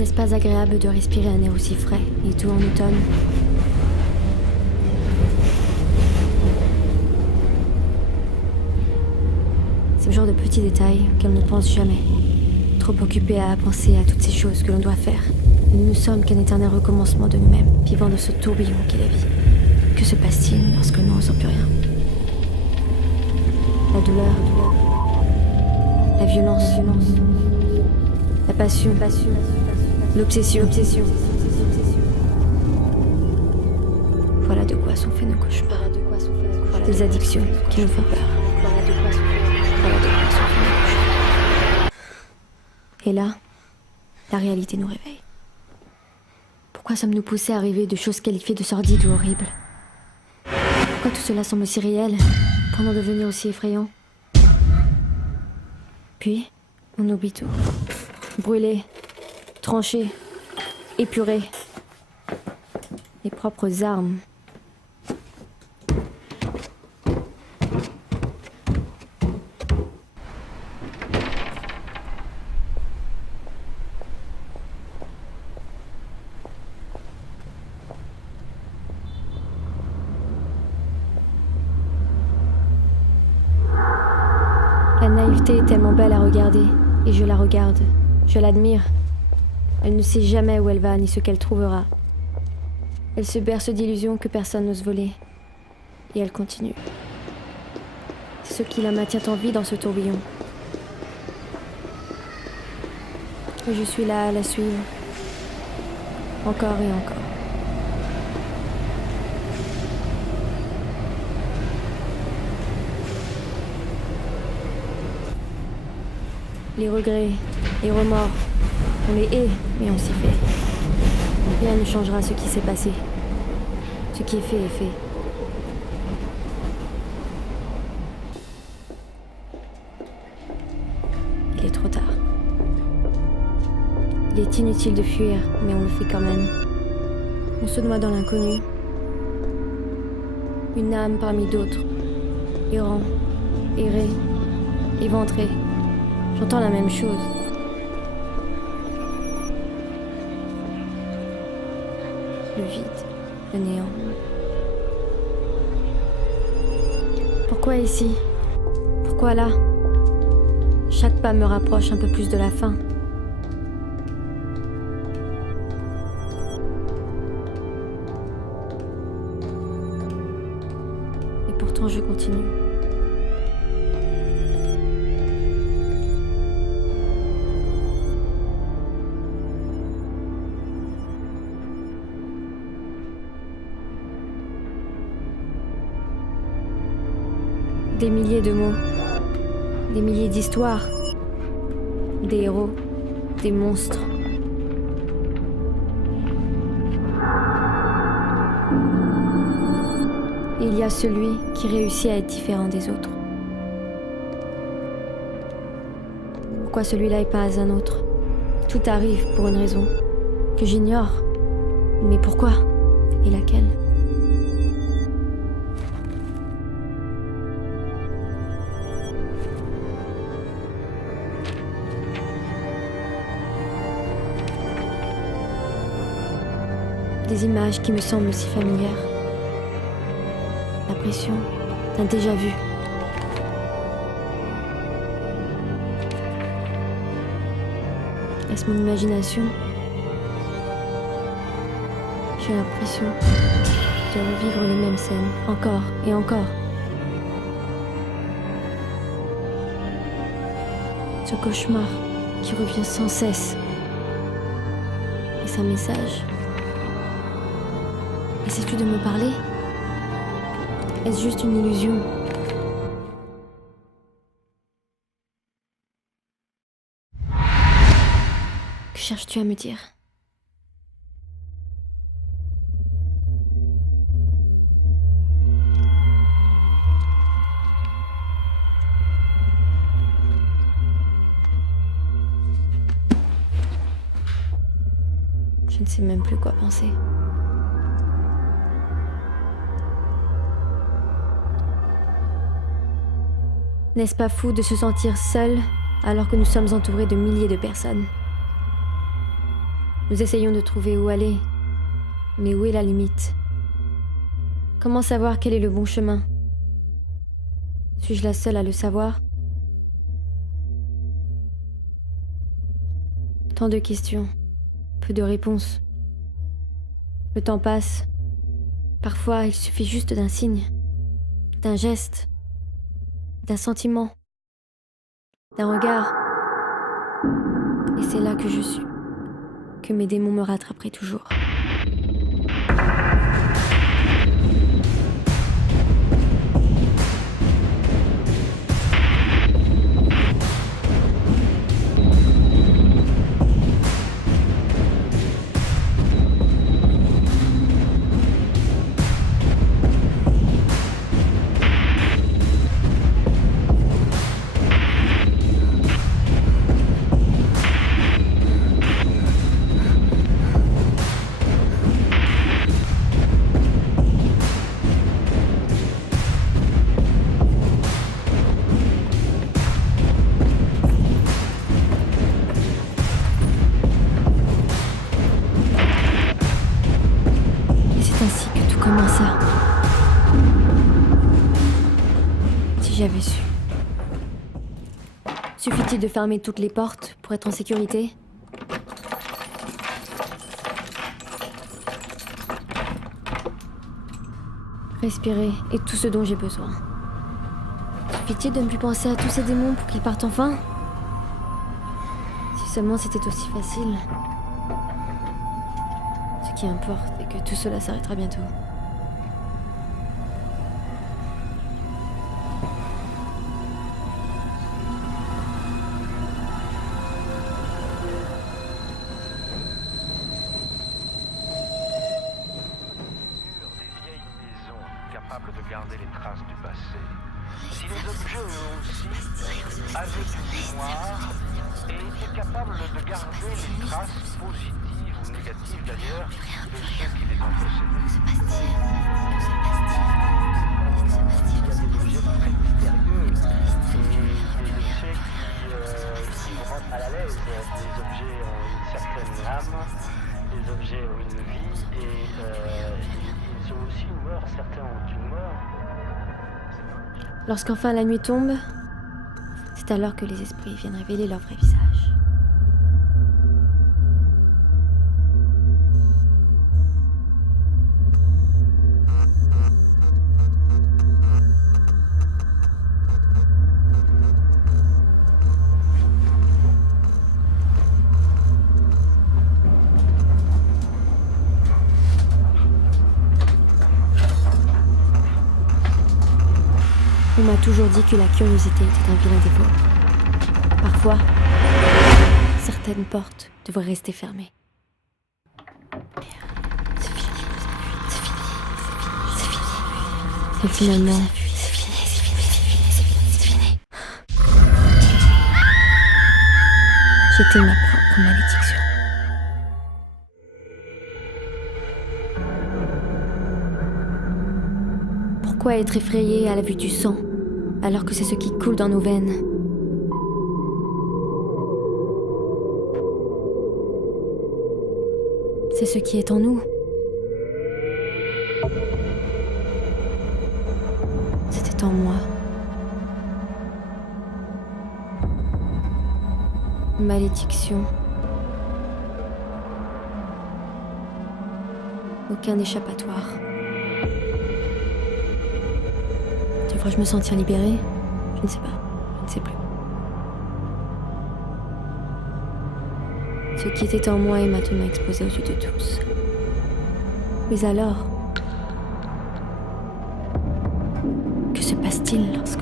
N'est-ce pas agréable de respirer un air aussi frais, et tout en automne? C'est le genre de petits détails auxquels on ne pense jamais. Trop occupé à penser à toutes ces choses que l'on doit faire. Et nous ne sommes qu'un éternel recommencement de nous-mêmes, vivant de ce tourbillon qu'est la vie. Que se passe-t-il lorsque nous n'en ressent plus rien? La douleur, la violence, la passion, l'obsession. Voilà de quoi sont faits nos cauchemars. Des addictions qui nous font peur. Voilà de quoi sont faits nos cauchemars. Et là, la réalité nous réveille. Pourquoi sommes-nous poussés à rêver de choses qualifiées de sordides ou horribles? Pourquoi tout cela semble si réel, pendant devenir aussi effrayant? Puis, on oublie tout. Brûler, trancher, épurer. Les propres armes. La naïveté est tellement belle à regarder, et je la regarde, je l'admire. Elle ne sait jamais où elle va ni ce qu'elle trouvera. Elle se berce d'illusions que personne n'ose voler, et elle continue. C'est ce qui la maintient en vie dans ce tourbillon. Et je suis là à la suivre, encore et encore. Les regrets, les remords, on les hait, mais on s'y fait. Rien ne changera ce qui s'est passé. Ce qui est fait est fait. Il est trop tard. Il est inutile de fuir, mais on le fait quand même. On se noie dans l'inconnu. Une âme parmi d'autres. Errant, erré, éventré. J'entends la même chose. Le vide, le néant. Pourquoi ici? Pourquoi là? Chaque pas me rapproche un peu plus de la fin. Et pourtant je continue. Des milliers de mots, des milliers d'histoires, des héros, des monstres. Et il y a celui qui réussit à être différent des autres. Pourquoi celui-là et pas un autre? Tout arrive pour une raison que j'ignore. Mais pourquoi? Et laquelle? Des images qui me semblent si familières. La pression d'un déjà-vu. Est-ce mon imagination? J'ai l'impression de revivre les mêmes scènes, encore et encore. Ce cauchemar qui revient sans cesse. Et sa message. Essaies-tu de me parler? Est-ce juste une illusion? Que cherches-tu à me dire? Je ne sais même plus quoi penser. N'est-ce pas fou de se sentir seul alors que nous sommes entourés de milliers de personnes? Nous essayons de trouver où aller. Mais où est la limite? Comment savoir quel est le bon chemin? Suis-je la seule à le savoir? Tant de questions, peu de réponses. Le temps passe. Parfois, il suffit juste d'un signe, d'un geste, d'un sentiment, d'un regard. Et c'est là que je suis, que mes démons me rattraperaient toujours. C'est ainsi que tout commença. Si j'avais su. Suffit-il de fermer toutes les portes pour être en sécurité? Respirer est tout ce dont j'ai besoin. Suffit-il de ne plus penser à tous ces démons pour qu'ils partent enfin? Si seulement c'était aussi facile. Ce qui importe est que tout cela s'arrêtera bientôt. Capable de garder les traces du passé. Si les objets eux aussi avaient du mémoire et étaient capables de garder les traces positives ou négatives d'ailleurs de ceux qui les ont possédés. Il y a des objets très mystérieux, des objets qui vous rendent mal à l'aise. Les objets ont une certaine âme, les objets ont une vie et ils ont aussi une mort, certains ont une mort. Lorsqu'enfin la nuit tombe, c'est alors que les esprits viennent révéler leur vrai visage. On m'a toujours dit que la curiosité était un vilain défaut. Parfois, certaines portes devraient rester fermées. C'est fini, c'est fini, c'est fini. Et finalement, c'est fini. J'étais ma propre malédiction. Pourquoi être effrayé à la vue du sang, alors que c'est ce qui coule dans nos veines? C'est ce qui est en nous. C'était en moi. Malédiction. Aucun échappatoire. Devrais-je me sentir libérée? Je ne sais pas. Je ne sais plus. Ce qui était en moi est maintenant exposé aux yeux de tous. Mais alors, que se passe-t-il lorsque